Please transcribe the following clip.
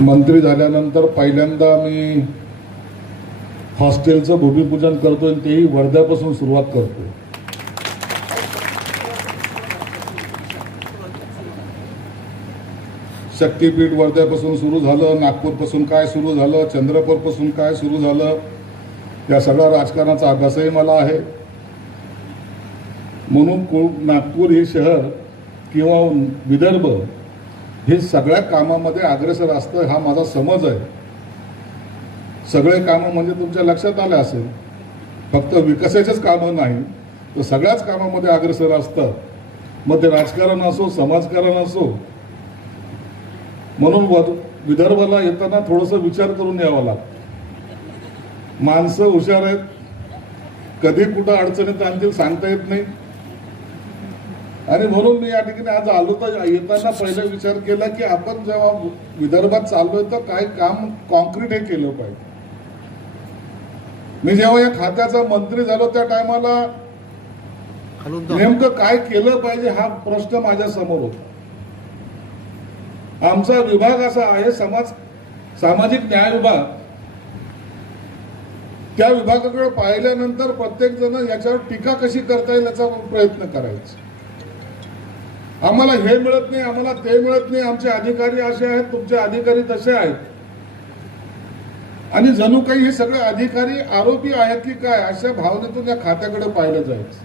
मंत्री झाल्यानंतर पहिल्यांदा मी हॉस्टेलचं भूमिपूजन करतोय, तेही वर्ध्यापासून सुरुवात करतोय. शक्तीपीठ वर्ध्यापासून सुरू झालं, नागपूरपासून काय सुरू झालं, चंद्रपूरपासून काय सुरू झालं, या सगळ्या राजकारणाचा अभ्यासही मला आहे. म्हणून नागपूर हे शहर किंवा विदर्भ हे सगळ्या कामामध्ये अग्रेसर असतं हा माझा समज आहे. सगळे कामं म्हणजे तुमच्या लक्षात आलं असेल, फक्त विकासाचेच कामं नाही तर सगळ्याच कामामध्ये अग्रेसर असतात. मग ते राजकारण असो, समाजकारण असो. म्हणून विदर्भाला येताना थोडंसं विचार करून यावं लागतं. माणसं हुशार आहेत, कधी कुठं अडचणीत आणतील सांगता येत नाही. आणि म्हणून मी या ठिकाणी आज आलो तर येताना पहिला विचार केला की आपण जेव्हा विदर्भात चाललोय तर काय काम कॉन्क्रीट हे केलं पाहिजे. मी जेव्हा या खात्याचा मंत्री झालो त्या टायमाला नेमकं काय केलं पाहिजे हा प्रश्न माझ्या समोर होता. आमचा विभाग असा आहे सामाजिक न्याय विभाग. त्या विभागाकडे पाहिल्यानंतर प्रत्येक जण याच्यावर टीका कशी करता येईल याचा प्रयत्न करायचा. आम्हाला हे मिळत नाही, आम्हाला ते मिळत नाही, आमचे अधिकारी असे आहेत, तुमचे अधिकारी तसे आहेत. आणि जणू काही हे सगळे अधिकारी आरोपी आहेत की काय अशा भावनेतून या खात्याकडे पाहिलं जायचं.